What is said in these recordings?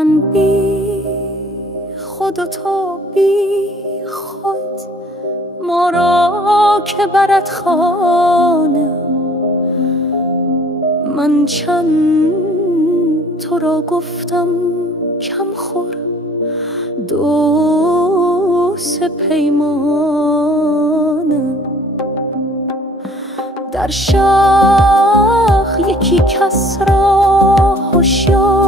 من بی خود و تو بی خود، ما را که برد خانه. من چند تو را گفتم کم خور، دو سه پیمانه. در شهر یکی کس را هوشیار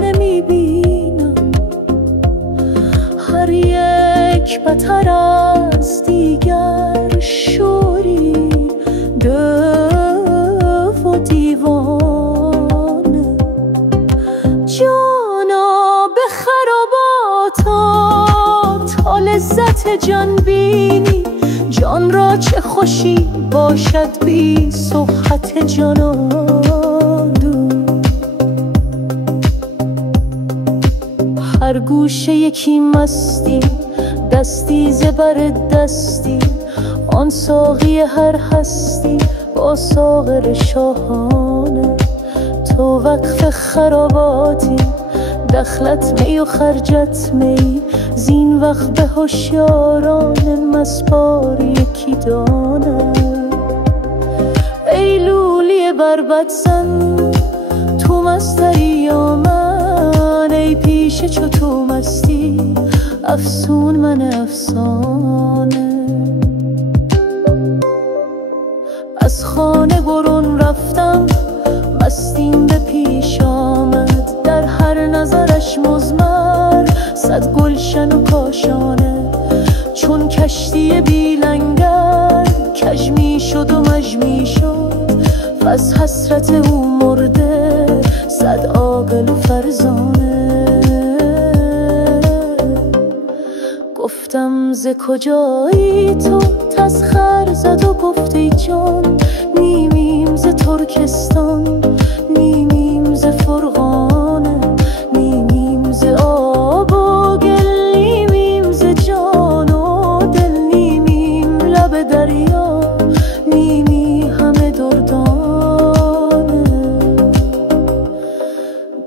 نمی بینم، هر یک بتر از دیگر شوری دو و دیوانه. جانا به خراباتات تا لذت جان بینی، جان را چه خوشی باشد بی صحبت جانادو. هر گوشه یکی مستی، دستی زبر دستی، آن ساقی هر هستی با ساغر شاهانه. تو وقف خراباتی، دخلت می و خرجت می، زین وقت به هوشیاران مسپار یکی دانه. ای لولی بربط زن، تو مستری یا من؟ ای پیش چو تو مستی، افسون من افسانه. از خانه برون رفتم، مستیم به پیش آمد، در هر نظرش مضمر صد گلشن و کاشانه. چون کشتی بی لنگر کج می شد و مج می شد، از حسرت او مرده صد عاقل و فرزانه. گفتم ز کجایی تو؟ تسخر زد و گفت ای جان، نیمیم ز ترکستان، نیمیم ز فرغانه، نیمیم ز آب و گل، نیمیم ز جان و دل، نیمیم لب دریا، نیمی همه دردانه.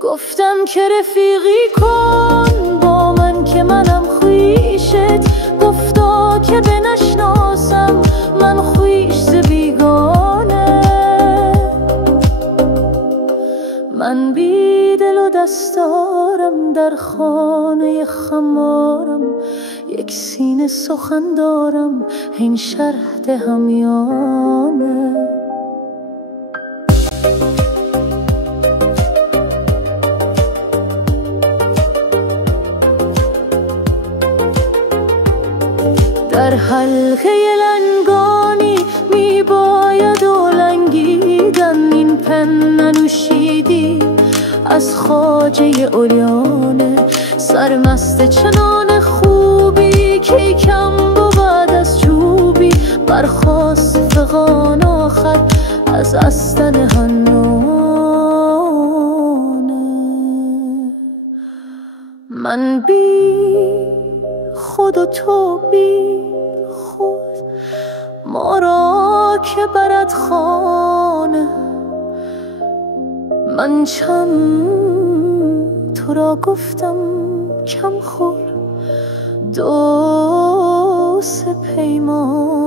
گفتم که رفیقی کن با من که منم خویشت، گفتا که بنشناسم من خویش ز بیگانه. من بی دل و دستارم، در خانه خمارم، یک سینه سخن دارم، این شرح ده همیانه. در حلقه لنگانی می باید و لنگیدن، این پن ننوشیدی از خواجه عریانه. سرمست چنان خوبی که کم بود از چوبی، برخاست فغان آخر از استن حنانه. من بی خود و تو بی خود، ما را که برد خانه. من چند تو را گفتم کم خور، دو سه پیمان